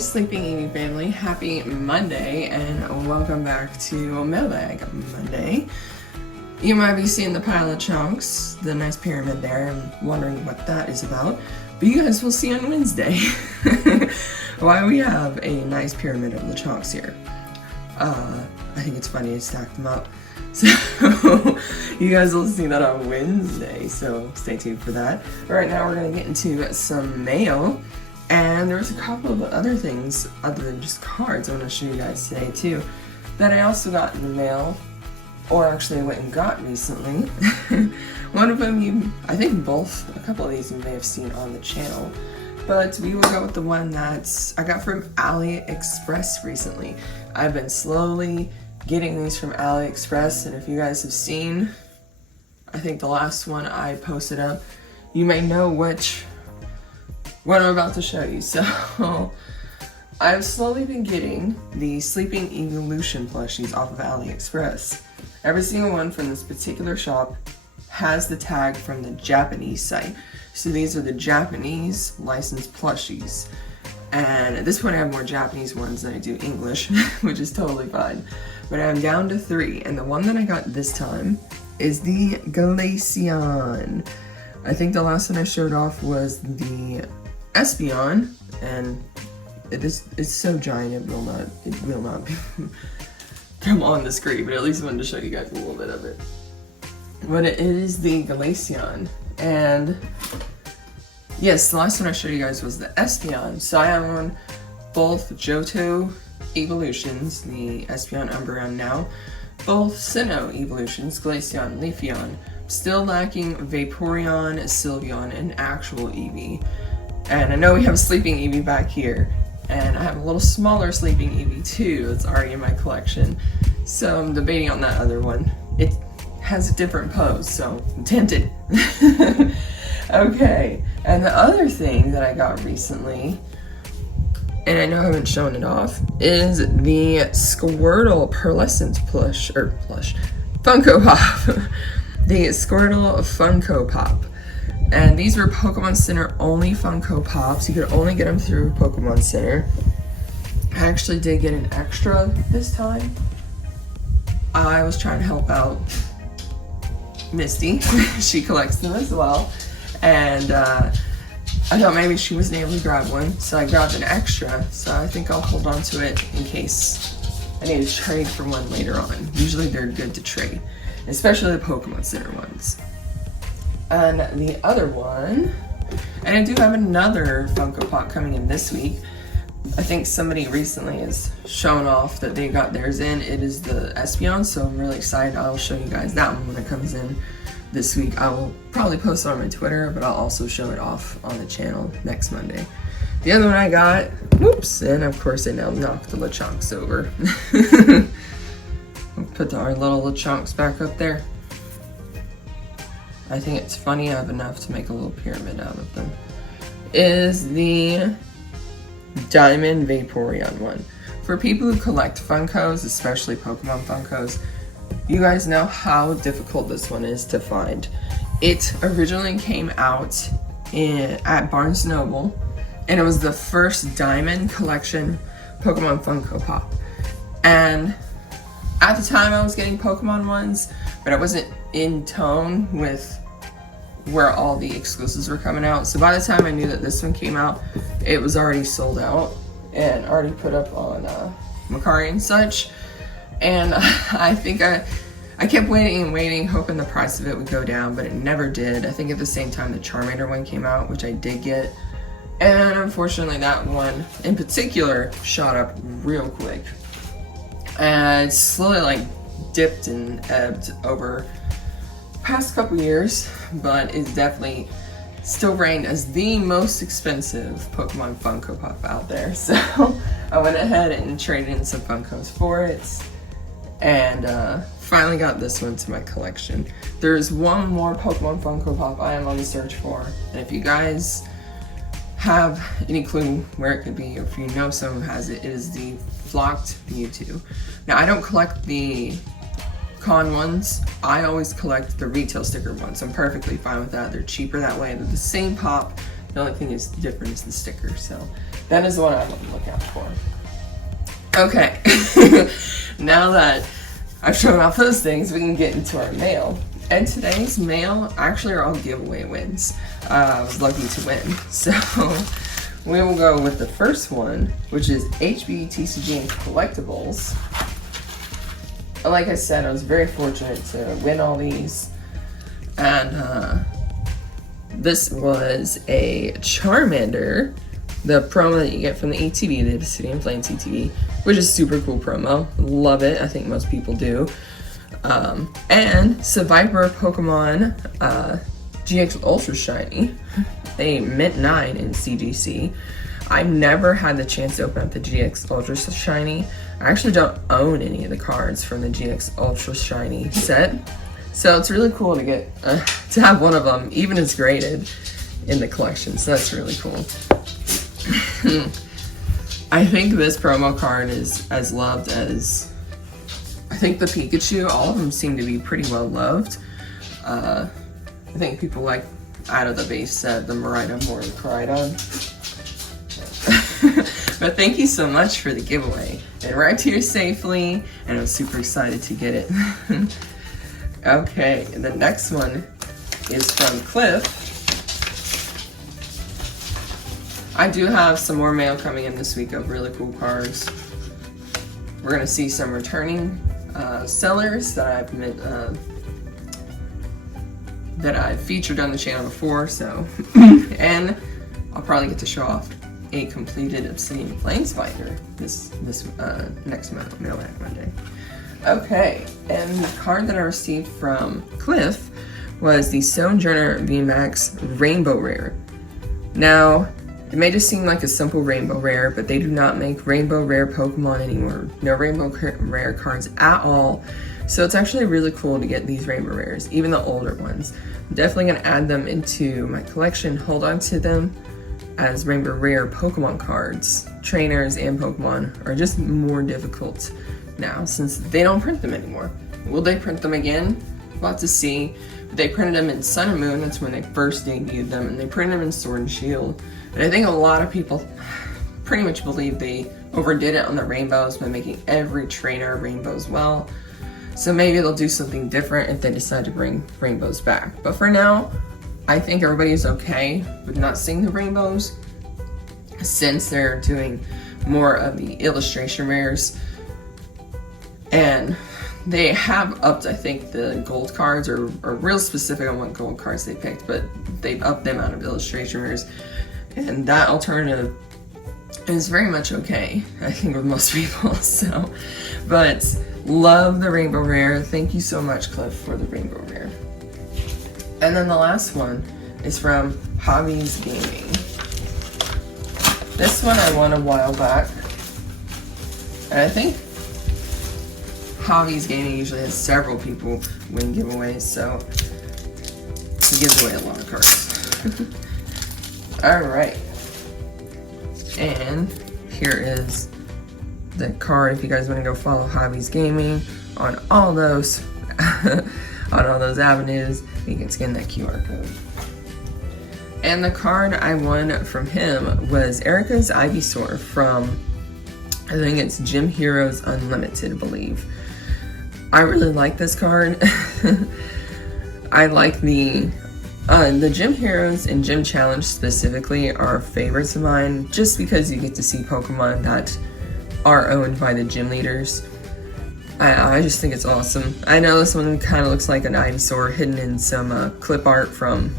Sleeping Eevee family, happy Monday and welcome back to Mailbag Monday. You might be seeing the pile of Chonks, the nice pyramid there, and wondering what that is about, but you guys will see on Wednesday why we have a nice pyramid of the Chonks here. I think it's funny to stack them up, so you guys will see that on Wednesday, so stay tuned for that. Right now we're going to get into some mail. And there's a couple of other things other than just cards I want to show you guys today too that I also got in the mail, or actually I went and got recently. One of them I think both, a couple of these you may have seen on the channel, but we will go with the one that I got from AliExpress recently. I've been slowly getting these from AliExpress, and if you guys have seen, I think the last one I posted up, you may know what I'm about to show you. So I've slowly been getting the Sleeping Evolution plushies off of AliExpress. Every single one from this particular shop has the tag from the Japanese site. So these are the Japanese licensed plushies. And at this point I have more Japanese ones than I do English, which is totally fine. But I'm down to 3, and the one that I got this time is the Glaceon. I think the last one I showed off was the Espeon, and it's so giant it will not come on the screen, but at least I wanted to show you guys a little bit of it. But it is the Glaceon, and yes, the last one I showed you guys was the Espeon. So I have on both Johto evolutions, the Espeon, Umbreon now, both Sinnoh evolutions, Glaceon, Leafeon. Still lacking Vaporeon, Sylveon, and actual Eevee. And I know we have a Sleeping Eevee back here, and I have a little smaller Sleeping Eevee too that's already in my collection. So I'm debating on that other one. It has a different pose, so I'm tempted. Okay, and the other thing that I got recently, and I know I haven't shown it off, is the Squirtle Pearlescent plush, Funko Pop. The Squirtle Funko Pop. And these were Pokemon Center only Funko Pops. You could only get them through Pokemon Center. I actually did get an extra this time. I was trying to help out Misty. She collects them as well. And I thought maybe she wasn't able to grab one, so I grabbed an extra. So I think I'll hold on to it in case I need to trade for one later on. Usually they're good to trade, especially the Pokemon Center ones. And the other one, and I do have another Funko Pop coming in this week. I think somebody recently has shown off that they got theirs in. It is the Espeon, so I'm really excited. I'll show you guys that one when it comes in this week. I will probably post it on my Twitter, but I'll also show it off on the channel next Monday. The other one I got, whoops, and of course I now knocked the Chonks over. We'll put our little Chonks back up there. I think it's funny I have enough to make a little pyramid out of them. Is the Diamond Vaporeon one. For people who collect Funkos, especially Pokemon Funkos, you guys know how difficult this one is to find. It originally came out at Barnes & Noble, and it was the first Diamond Collection Pokemon Funko Pop. And at the time I was getting Pokemon ones, but I wasn't in tone with where all the exclusives were coming out. So by the time I knew that this one came out, it was already sold out and already put up on Mercari and such. And I think I kept waiting and waiting, hoping the price of it would go down, but it never did. I think at the same time the Charmander one came out, which I did get. And unfortunately that one in particular shot up real quick. And it's slowly dipped and ebbed over the past couple years, but it's definitely still ranked as the most expensive Pokemon Funko Pop out there. So I went ahead and traded in some Funkos for it, and finally got this one to my collection. There's one more Pokemon Funko Pop I am on the search for, and if you guys have any clue where it could be, or if you know someone who has it, it is the Flocked Mewtwo. Now I don't collect the con ones, I always collect the retail sticker ones. I'm perfectly fine with that. They're cheaper that way. They're the same pop. The only thing is different is the sticker. So That is what I would look out for. Okay, now that I've shown off those things, we can get into our mail. And today's mail actually are all giveaway wins. I was lucky to win. So we will go with the first one, which is HB, TCG, and Collectibles. Like I said, I was very fortunate to win all these. And this was a Charmander, the promo that you get from the ETB, the Obsidian Plains ETB, which is super cool promo. Love it. I think most people do. And Seviper Pokemon GX Ultra Shiny, a Mint 9 in CGC. I never had the chance to open up the GX Ultra Shiny. I actually don't own any of the cards from the GX Ultra Shiny set. So it's really cool to get to have one of them, even as graded, in the collection. So that's really cool. I think this promo card is as loved as, I think the Pikachu. All of them seem to be pretty well loved. I think people like, out of the base set, the Miraidon more than Koraidon. But thank you so much for the giveaway. It arrived here safely, and I was super excited to get it. Okay, and the next one is from Cliff. I do have some more mail coming in this week of really cool cards. We're gonna see some returning sellers that I've featured on the channel before. So, and I'll probably get to show off a completed Obsidian Plains binder this next Mailbag Monday. Okay, and the card that I received from Cliff was the Sojourner VMAX Rainbow Rare. Now, it may just seem like a simple Rainbow Rare, but they do not make Rainbow Rare Pokemon anymore. No Rainbow Rare cards at all. So it's actually really cool to get these Rainbow Rares, even the older ones. I'm definitely going to add them into my collection, hold on to them as Rainbow Rare Pokemon cards. Trainers and Pokemon are just more difficult now since they don't print them anymore. Will they print them again? We'll have to see. But they printed them in Sun and Moon, that's when they first debuted them, and they printed them in Sword and Shield. And I think a lot of people pretty much believe they overdid it on the rainbows by making every trainer rainbow as well. So maybe they'll do something different if they decide to bring rainbows back. But for now, I think everybody's okay with not seeing the rainbows since they're doing more of the illustration rares. And they have upped, I think, the gold cards, or real specific on what gold cards they picked, but they've upped them out of illustration rares. And that alternative is very much okay, I think, with most people. So, but love the Rainbow Rare. Thank you so much, Cliff, for the Rainbow Rare. And then the last one is from Hobbies Gaming. This one I won a while back. And I think Hobbies Gaming usually has several people win giveaways, so he gives away a lot of cards. Alright. And here is the card if you guys want to go follow Hobbies Gaming on all those avenues. You can scan that QR code. And the card I won from him was Erica's Ivysaur from, I think it's Gym Heroes Unlimited, I believe. I really like this card. I like the Gym Heroes and Gym Challenge specifically are favorites of mine, just because you get to see Pokemon that are owned by the gym leaders. I just think it's awesome. I know this one kind of looks like an Ivysaur hidden in some clip art from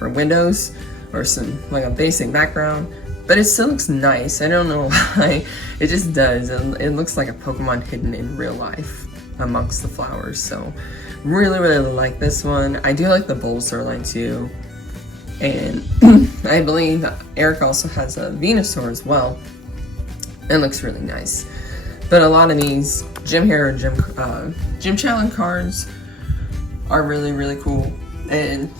Windows, or some like a basic background, but it still looks nice. I don't know why, it just does. It looks like a Pokemon hidden in real life amongst the flowers. So really like this one. I do like the Bulbasaur line too, and I believe Eric also has a Venusaur as well. It looks really nice. But a lot of these Gym Hero and Gym Challenge cards are really cool, and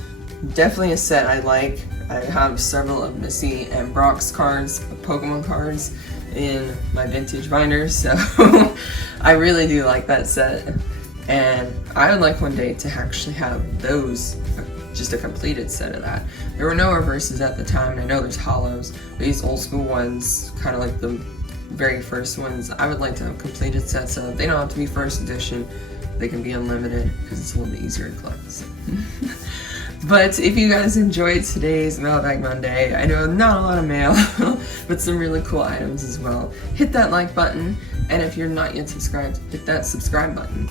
definitely a set I like. I have several of Missy and Brock's cards, Pokemon cards, in my vintage binders, so I really do like that set. And I would like one day to actually have those just a completed set of that. There were no reverses at the time, and I know there's holos, but these old school ones, kind of like the very first ones, I would like to have completed sets of. They don't have to be first edition, they can be unlimited because it's a little bit easier to collect. But if you guys enjoyed today's Mailbag Monday, I know not a lot of mail, but some really cool items as well, hit that like button, and if you're not yet subscribed, hit that subscribe button.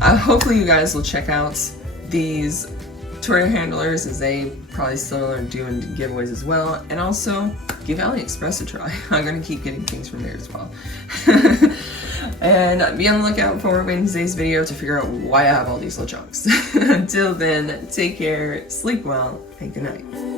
Hopefully you guys will check out these Twitter handlers, as they probably still are doing giveaways as well, and also give AliExpress a try. I'm going to keep getting things from there as well. And be on the lookout for Wednesday's video to figure out why I have all these little chunks. Until then, take care, sleep well, and good night.